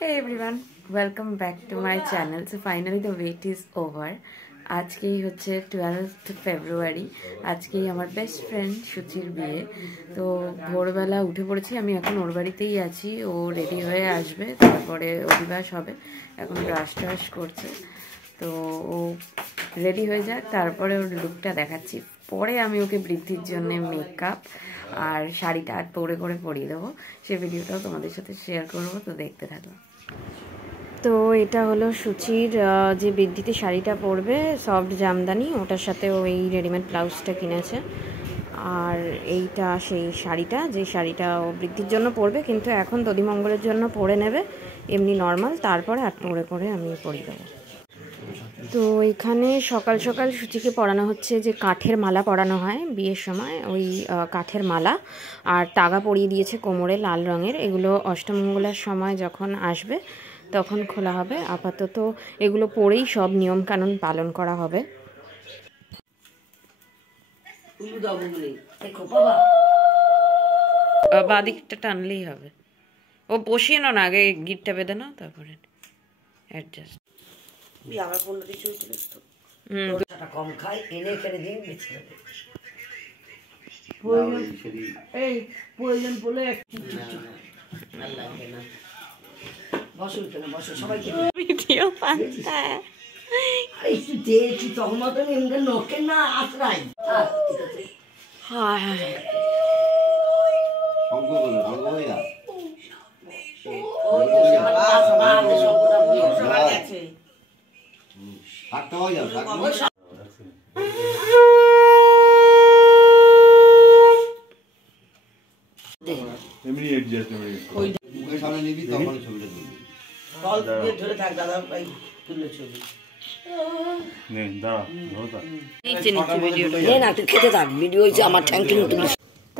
Hey everyone, welcome back to my channel. So finally the wait is over. আজকেই হচ্ছে 12th ফেব্রুয়ারি। আজকেই আমার best friend সুচির বিয়ে। তো ভোরবেলা উঠে পড়েছি, আমি এখন ওর বাড়িতেই আছি। ও রেডি হয়ে আসবে, তারপরে অধিবাস হবে। এখন ব্রাশ টাশ করছে, তো ও রেডি হয়ে যাক, তারপরে ওর লুকটা দেখাচ্ছি। পরে আমি ওকে বৃদ্ধির জন্য মেকআপ আর শাড়িটা আর করে পরিয়ে দেবো। সেই ভিডিওটাও তোমাদের সাথে শেয়ার করবো, তো দেখতে থাকো। তো এটা হলো সুচির যে বৃদ্ধিতে শাড়িটা পরবে, সফট জামদানি, ওটার সাথে ও এই রেডিমেড ব্লাউজটা কিনেছে। আর এইটা সেই শাড়িটা, যে শাড়িটা ও বৃদ্ধির জন্য পরবে, কিন্তু এখন দধিমঙ্গলের জন্য পরে নেবে এমনি নর্মাল, তারপরে আর করে আমি পরিয়ে দেবো। তো এখানে সকাল সকাল সুচিকে পরানো হচ্ছে যে কাঠের মালা পরানো হয় বিয়ের সময়, ওই কাঠের মালা আর টাগা পরিয়ে দিয়েছে কোমরে লাল রঙের। এগুলো অষ্টমঙ্গলার সময় যখন আসবে তখন খোলা হবে। আপাতত এগুলো পরেই সব নিয়মকানুন পালন করা হবে। বাদিকটা টানলেই হবে। ও বসিয়ে নাও না, আগে গিটটা বেঁধে নাও, তারপরে অ্যাডজাস্ট। আমার 15 চুল তুলিস তো কম খাই, এনে খেলে দিন বেঁচে যাবে। প্রয়োজন পড়লে একটু লাগবে না। বসো কেন, বসো সবাই ভিডিও পান্তা একটু দেখি তখন মতো এমনি নখের না আশ্রাই।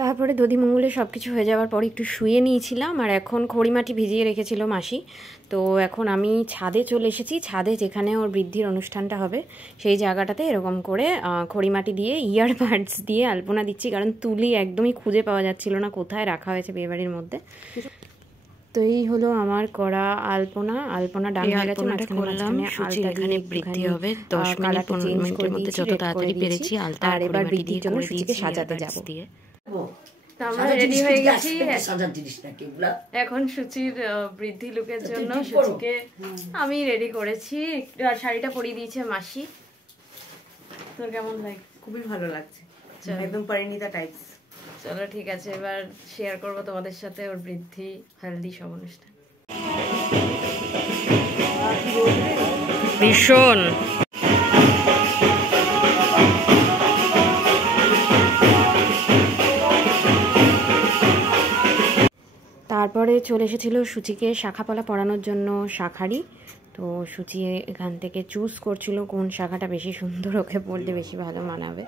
তারপরে দধিমঙ্গলে সব কিছু হয়ে যাওয়ার পর একটু শুয়ে নিয়েছিলাম, আর এখন খড়িমাটি ভিজিয়ে রেখেছিল মাসি। তো এখন আমি ছাদে চলে এসেছি। ছাদে যেখানে ওর বৃদ্ধির অনুষ্ঠানটা হবে সেই জায়গাটাতে এরকম করে খড়িমাটি দিয়ে ইয়ারবাডস দিয়ে আলপনা দিচ্ছি, কারণ তুলি একদমই খুঁজে পাওয়া যাচ্ছিল না কোথায় রাখা হয়েছে বিয়েবাড়ির মধ্যে। তো এই হলো আমার করা আলপনা। আলপনা ডান হয়ে গেছে, এখানে বৃদ্ধি হবে 10 মিনিট 15 মিনিটের মধ্যে, যত তাড়াতাড়ি পেরেছি আলতা আর এবার বৃদ্ধির জন্য সুচিকে সাজাতে যাব। আমরা রেডি হয়ে গেছি এখন সুচির বৃদ্ধি লুকের জন্য। সুচিকে আমি রেডি করেছি, আর শাড়িটা পরিয়ে দিয়েছে মাসি। তোর কেমন লাগে? খুবই ভালো লাগছে, একদম পরিণীতা টাইপস। চলো ঠিক আছে, এবার শেয়ার করবো তোমাদের সাথে ওর বৃদ্ধি হেলদি সব অনুষ্ঠান। ভীষণ তারপরে চলে এসেছিল সুচিকে শাখাপলা পরানোর জন্য শাখারি। তো সুচি এখান থেকে চুজ করছিল কোন শাখাটা বেশি সুন্দর, ওকে পরলে বেশি ভালো মানাবে।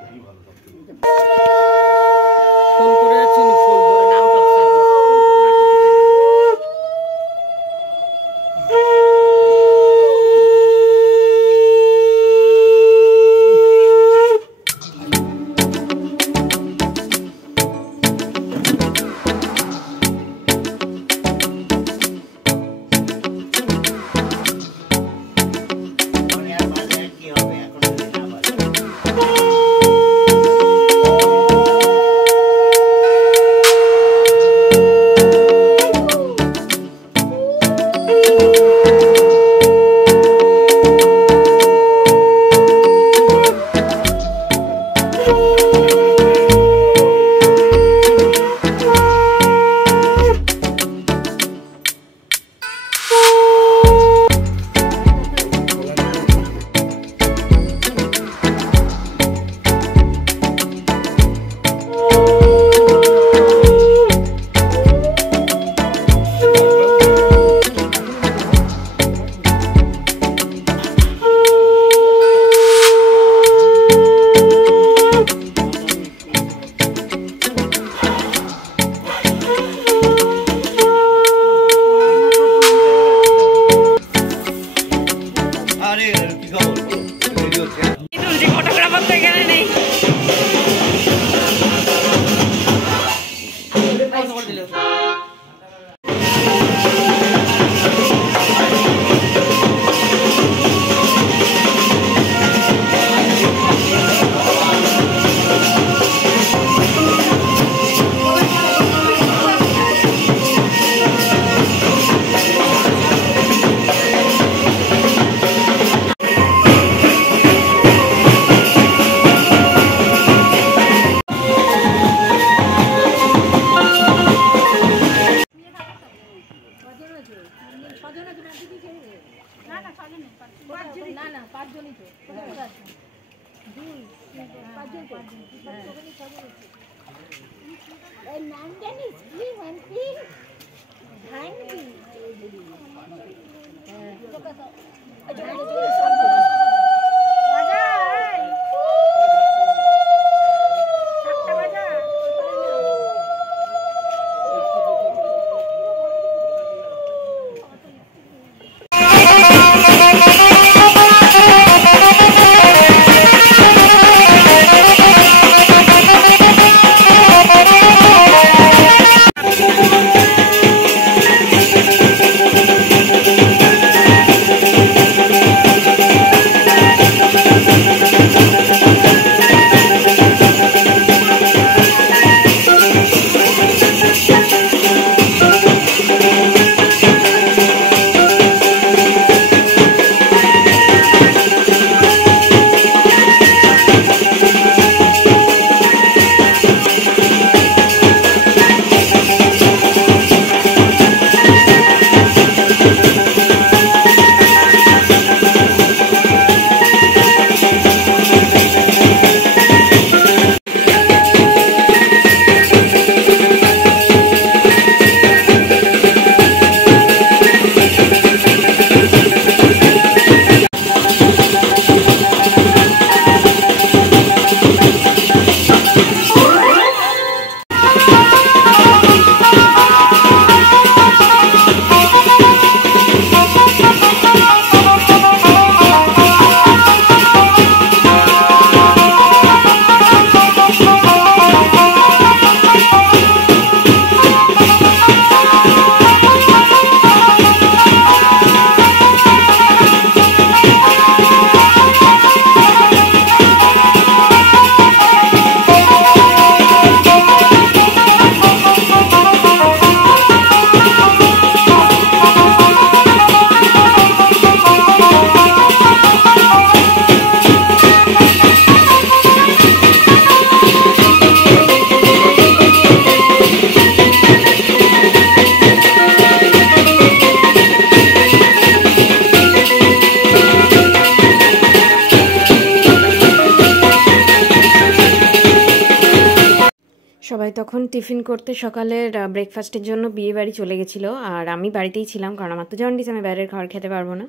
সবাই তখন টিফিন করতে সকালের ব্রেকফাস্টের জন্য বিয়ে বাড়ি চলে গেছিলো, আর আমি বাড়িতেই ছিলাম কারণ আমার তো জন্ডিস, আমি বাইরের খাবার খেতে পারবো না।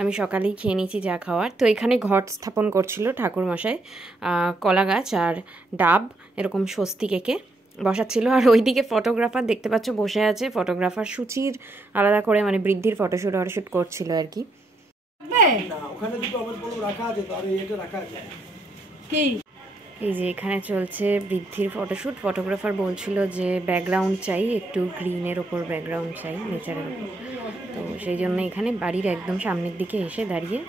আমি সকালেই খেয়ে নিয়েছি যা খাওয়ার। তো এখানে ঘট স্থাপন করছিল ঠাকুরমশাই, কলা গাছ আর ডাব এরকম স্বস্তিক এঁকে বসাচ্ছিল। আর ওইদিকে ফটোগ্রাফার দেখতে পাচ্ছ বসে আছে, ফটোগ্রাফার সুচির আলাদা করে মানে বৃদ্ধির ফটোশ্যুট করছিল আর কি। এই যে এখানে চলছে বৃদ্ধির ফটোশ্যুট। ফটোগ্রাফার বলছিল যে ব্যাকগ্রাউন্ড চাই, একটু গ্রিনের ওপর ব্যাকগ্রাউন্ড চাই, নেচারের ওপর। তো সেই জন্য এখানে বাড়ির একদম সামনের দিকে এসে দাঁড়িয়ে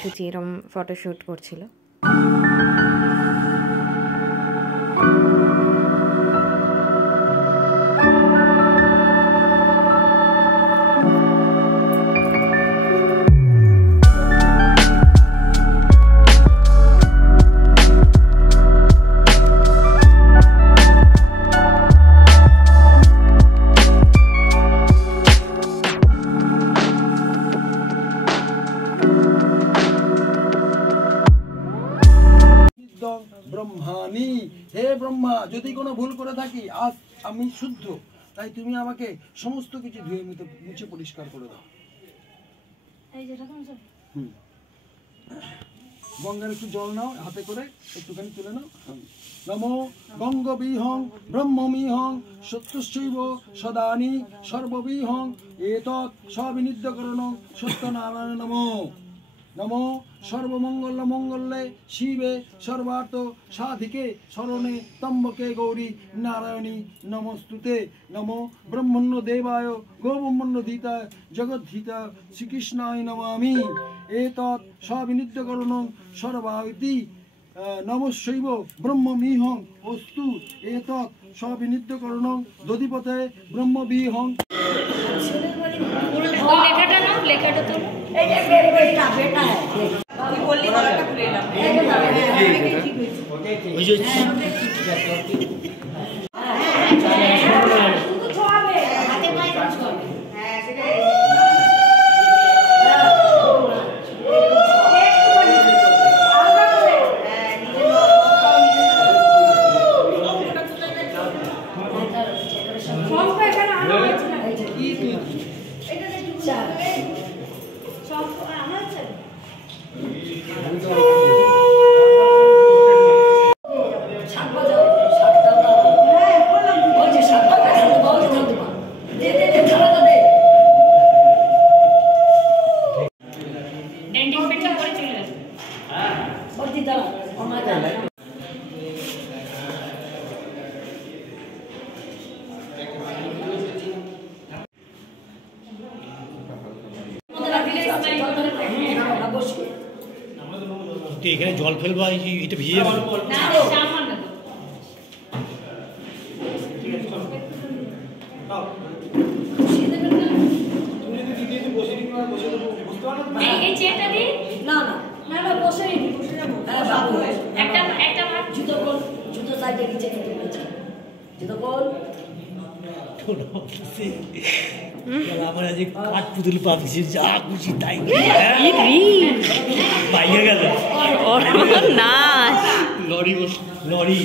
সুচি এরম ফটোশ্যুট করছিল। ব্রহ্মানি, হে ব্রহ্মা, যদি কোনো ভুল করে থাকি আজ আমি শুদ্ধ, তাই তুমি আমাকে সমস্ত কিছু ধুয়ে মুছে পরিষ্কার করে দাও। গঙ্গার একটু জল নাও, হাতে করে একটুখানি তুলে নাও। নমো গঙ্গবিহং ব্রহ্মমিহং সত্যশৈব সদানি সর্ববিহং এতৎ সবিনিদ্যকরণং সত্যনারায়ণ নমো। নমো সর্বমঙ্গল মঙ্গলে শিবে সর্বার্থ সাধিকে শরণে ত্র্যম্বকে গৌরী নারায়ণী নমস্তুতে। নমো ব্রহ্মণ্য দেবায় গোব্রহ্মণ্য ধীতায় জগদ্ধিতা শ্রীকৃষ্ণায় নমামি। এতৎ সবিনিদ্যকরণং সর্বায়তি নমস্যৈব ব্রহ্মমিহং অস্তু। এতৎ সবিনিদ্যকরণং দধিপতে ব্রহ্মবিহং। লেখাটা নাও, লেখাটা তো এখানে জল ফেলবো, এটা ভিজে যাবে। আমার আজ কাঠ পুতুল পাচ্ছি, যা খুশি তাই বাইরে গেল লরি লরি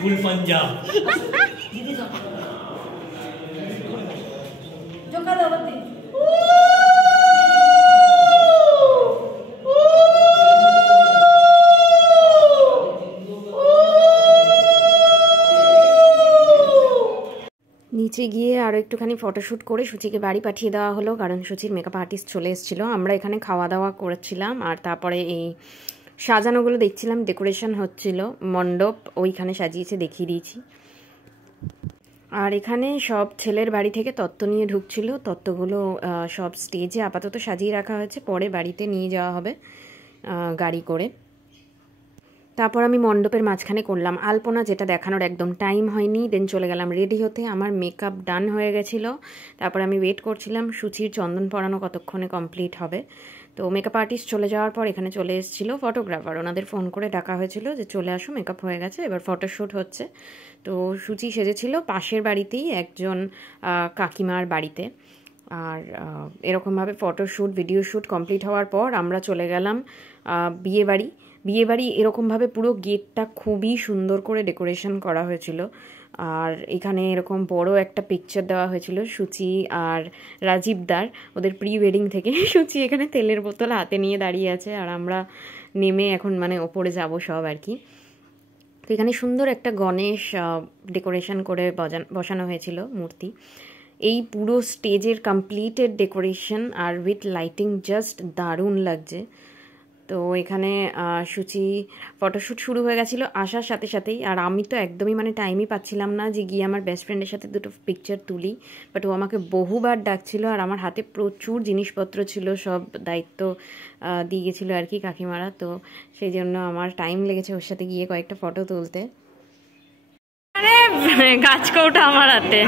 ফুল পাঞ্জাব। নিচে গিয়ে আরও একটুখানি ফটোশ্যুট করে সুচিকে বাড়ি পাঠিয়ে দেওয়া হলো, কারণ সুচির মেকআপ আর্টিস্ট চলে এসেছিলো। আমরা এখানে খাওয়া দাওয়া করেছিলাম আর তারপরে এই সাজানোগুলো দেখছিলাম, ডেকোরেশন হচ্ছিল, মণ্ডপ ওইখানে সাজিয়েছে, দেখিয়ে দিয়েছি। আর এখানে সব ছেলের বাড়ি থেকে তত্ত্ব নিয়ে ঢুকছিল, তত্ত্বগুলো সব স্টেজে আপাতত সাজিয়ে রাখা হয়েছে, পরে বাড়িতে নিয়ে যাওয়া হবে গাড়ি করে। তারপর আমি মণ্ডপের মাঝখানে করলাম আলপনা, যেটা দেখানোর একদম টাইম হয়নি। দেন চলে গেলাম রেডি হতে, আমার মেকআপ ডান হয়ে গেছিলো। তারপর আমি ওয়েট করছিলাম সুচির চন্দন পরানো কতক্ষণে কমপ্লিট হবে। তো মেকআপ আর্টিস্ট চলে যাওয়ার পর এখানে চলে এসেছিলো ফটোগ্রাফার, ওনাদের ফোন করে ডাকা হয়েছিল যে চলে আসো, মেকআপ হয়ে গেছে, এবার ফটোশ্যুট হচ্ছে। তো সুচি সেজেছিল পাশের বাড়িতেই একজন কাকিমার বাড়িতে। আর এরকমভাবে ফটোশ্যুট ভিডিও শ্যুট কমপ্লিট হওয়ার পর আমরা চলে গেলাম বিয়েবাড়ি। এরকমভাবে পুরো গেটটা খুবই সুন্দর করে ডেকোরেশন করা হয়েছিল। আর এখানে এরকম বড় একটা পিকচার দেওয়া হয়েছিল সুচি আর রাজীবদার, ওদের প্রি ওয়েডিং থেকে। সুচি এখানে তেলের বোতল হাতে নিয়ে দাঁড়িয়ে আছে, আর আমরা নেমে এখন মানে ওপরে যাব সব আর কি। তো এখানে সুন্দর একটা গণেশ ডেকোরেশন করে বসানো হয়েছিল মূর্তি। এই পুরো স্টেজের কমপ্লিটেড ডেকোরেশন আর উইথ লাইটিং জাস্ট দারুণ লাগছে। তো এখানে সুচি ফটোশ্যুট শুরু হয়ে গেছিলো আসার সাথে সাথেই, আর আমি তো একদমই মানে টাইমই পাচ্ছিলাম না যে গিয়ে আমার বেস্ট ফ্রেন্ডের সাথে দুটো পিকচার তুলি, বাট ও আমাকে বহুবার ডাকছিল, আর আমার হাতে প্রচুর জিনিসপত্র ছিল, সব দায়িত্ব দিয়ে গেছিলো আর কি কাকিমারা। তো সেই জন্য আমার টাইম লেগেছে ওর সাথে গিয়ে কয়েকটা ফটো তুলতে। আরে গাছ কৌটা আমার হাতে।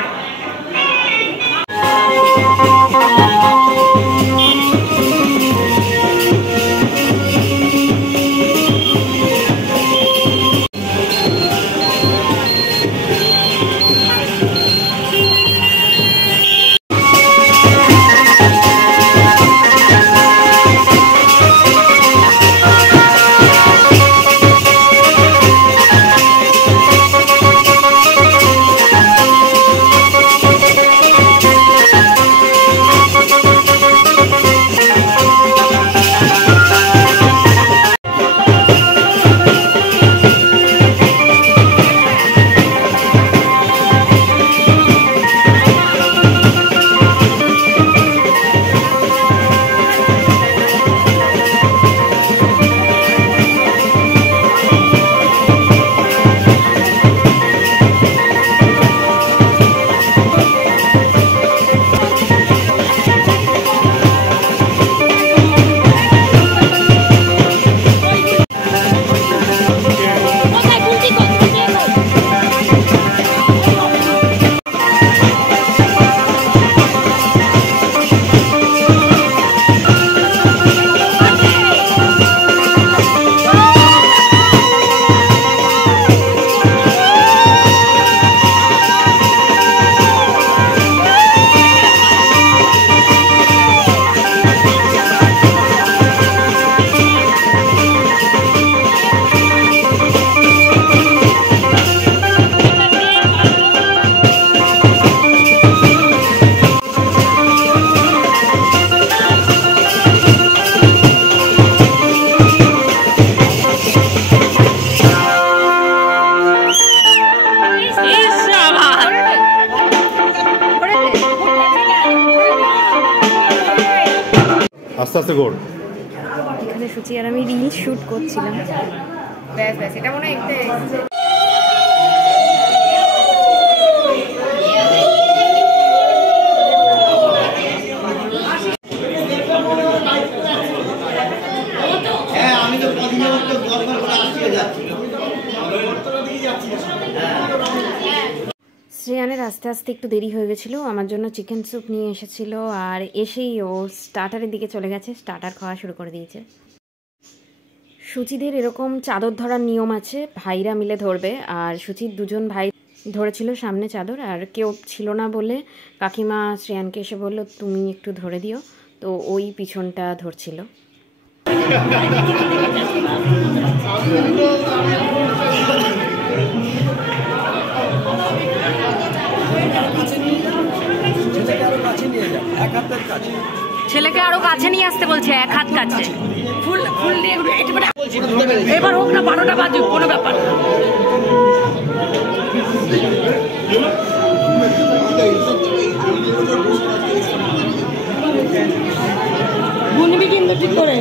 আস্তে আস্তে গোড়। এখানে সুচি আর আমি রিল শুট করছিলাম। ব্যাস ব্যাস, এটা মনে হয় শ্রেয়ানের আস্তে আস্তে একটু দেরি হয়ে গেছিলো, আমার জন্য চিকেন স্যুপ নিয়ে এসেছিল, আর এসেই ও স্টার্টারের দিকে চলে গেছে, স্টার্টার খাওয়া শুরু করে দিয়েছে। সুচিদের এরকম চাদর ধরার নিয়ম আছে, ভাইরা মিলে ধরবে, আর সুচির দুজন ভাই ধরেছিল সামনে চাদর, আর কেউ ছিল না বলে কাকিমা শ্রেয়ানকে এসে বলল তুমি একটু ধরে দিও, তো ওই পিছনটা ধরছিল। ছেলেকে আরো কাছে নিয়ে আসতে বলছে, এক হাত কাছে। ফুল ফুল দিয়ে এবার হোক না, 12টা বাজুক, কোনো ব্যাপার না। বুনবি কিন্তু ঠিক করে।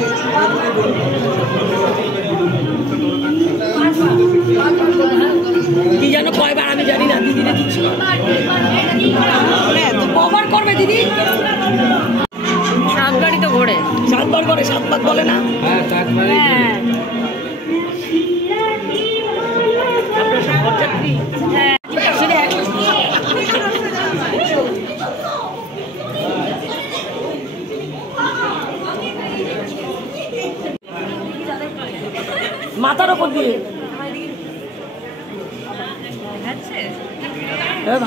কি জানো কয়বার আমি জানি না, দিদিরে দিচ্ছি তো কবার করবে দিদি। 7 বারই তো ঘোরে, 7 বার করে, 7 বার বলে না। হ্যাঁ মাথার ওপর দিয়ে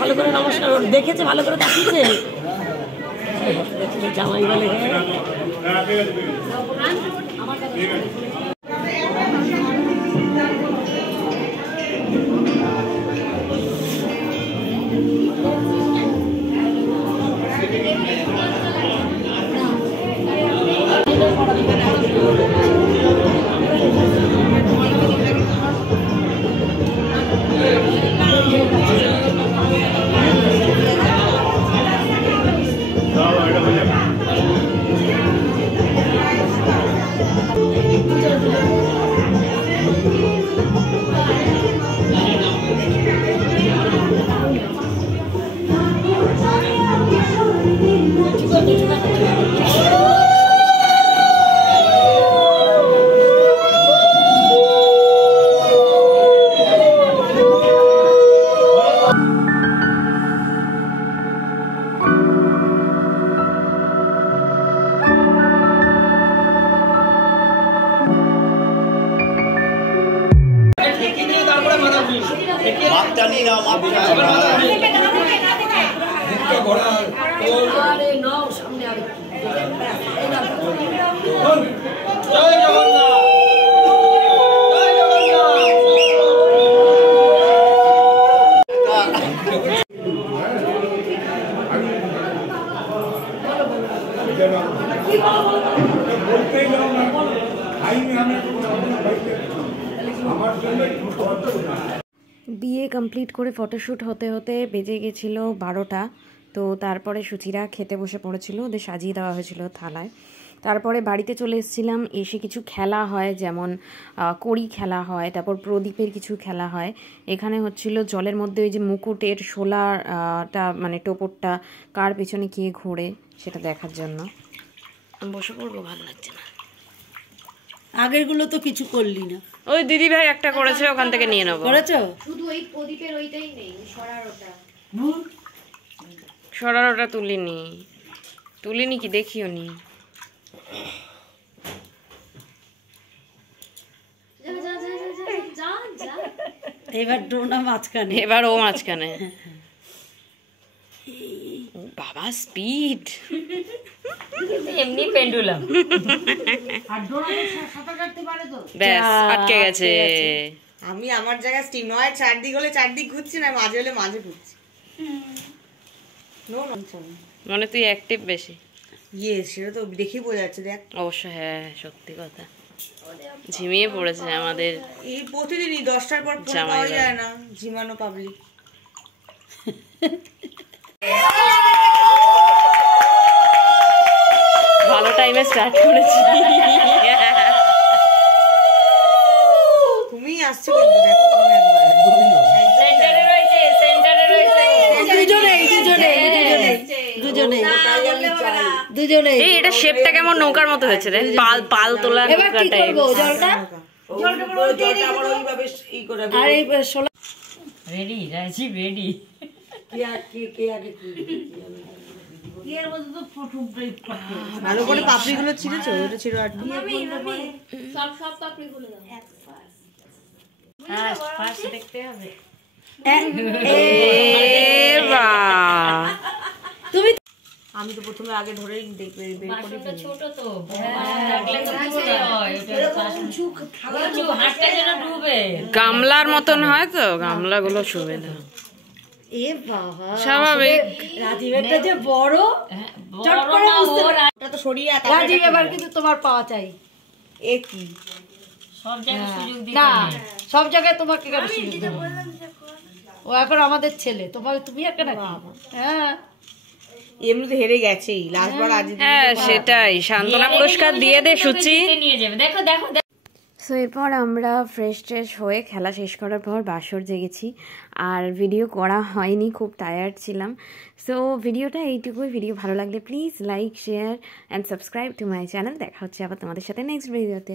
ভালো করে নমস্কার দেখেছে, ভালো করে তাকিয়েছে, জামাই বলে বিয়ে কমপ্লিট করে ফটোশ্যুট হতে হতে বেজে গেছিলো 12টা। তো তারপরে সুচিরা খেতে বসে পড়েছিল, ওদের সাজিয়ে দেওয়া হয়েছিল থালায়। তারপরে বাড়িতে চলে এসেছিলাম, এসে কিছু খেলা হয়, যেমন কড়ি খেলা হয়, তারপর প্রদীপের কিছু খেলা হয়। এখানে হচ্ছিল জলের মধ্যে ওই যে মুকুটের শোলাটা মানে টোপরটা কার পেছনে কে ঘোরে সেটা দেখার জন্য। বসে পড়বো, ভালো লাগছে না। আগেরগুলো তো কিছু করলি না, ওই দিদি ভাই একটা করেছে, ওখান থেকে নিয়ে নেবো। করেছো? শুধু ওই প্রদীপের ওইটাই নেই, সরারোটা তুলিনি কি দেখিও নি। এবার ডোনা মাঝখানে, এবার ও মাঝখানে। বাবা স্পিড, এমনি পেন্ডুলাম। ব্যাস আটকে গেছে। আমি আমার জায়গায় স্টিম নয়, চারদিক হলে চারদিক ঘুরছি, না মাঝে হলে মাঝে ঘুরছি। মানে তুই অ্যাক্টিভ বেশি। সেটা তো দেখেই বোঝা যাচ্ছে, দেখ। অবশ্য হ্যাঁ, সত্যি কথা। ঝিমিয়ে পড়েছে আমাদের এই প্রতিদিনই 10টার পর ফোন পাওয়া যায় না, ঝিমানো পাবলিক। ভালোটা টাইমে স্টার্ট করেছি। তুমি আসছো কিন্তু দেখো তুমি একবার। সেন্টারে রয়েছে, সেন্টারে রয়েছে। দুজনে এই এটা শেপটা কেমন নৌকার মতো হয়েছে রে, পাল পাল তোলা নৌকা টাইপ। জলটা জলটা আবার ওইভাবে ই করে আর এই শোলা রেডি রাজীব রেডি। কে আগে কি ভালো করে পাপড়িগুলো ছিঁড়েছো? ওটা ছিল আর কি? সব পাপড়ি খুলে দাও। ফার্স্ট দেখতে হবে। আমি তো প্রথমে আগে ধরেই দেখবে বের করে বাসনটা ছোট তো, থাকলে তো ডুবে হয়। ওটা বাসন হাতটা যেন ডুবে। গামলার মতন হয় তো, গামলাগুলো শুবে না এ বাবা স্বাভাবিক। রাজীবেরটা যে বড় চট বড় করে না বুঝতে ওর, ওটা তো সরিয়ে রাজীব এবার কিন্তু তোমার পাওয়া চাই। এ কি সব জায়গায় সুযোগ দিতে না নেই। সব জায়গায় তোমাকে কেন সুযোগ দেবো? ও এখন আমাদের ছেলে, তোমাকে তুমি একটা নাকি? হ্যাঁ এমনি তো হেরে গেছেই লাস্টবার আজ। হ্যাঁ সেটাই, সান্ত্বনা পুরস্কার দিয়ে দে সুচি। নিয়ে যাবে। দেখো দেখো দেখো। সো এরপর আমরা ফ্রেশ ট্রেশ হয়ে খেলা শেষ করার পর বাসর জেগেছি, আর ভিডিও করা হয়নি, খুব টায়ার্ড ছিলাম। সো ভিডিওটা এইটুকুই। ভিডিও ভালো লাগলে please like, share and subscribe to my channel. দেখা হচ্ছে আবার তোমাদের সাথে নেক্সট ভিডিওতে।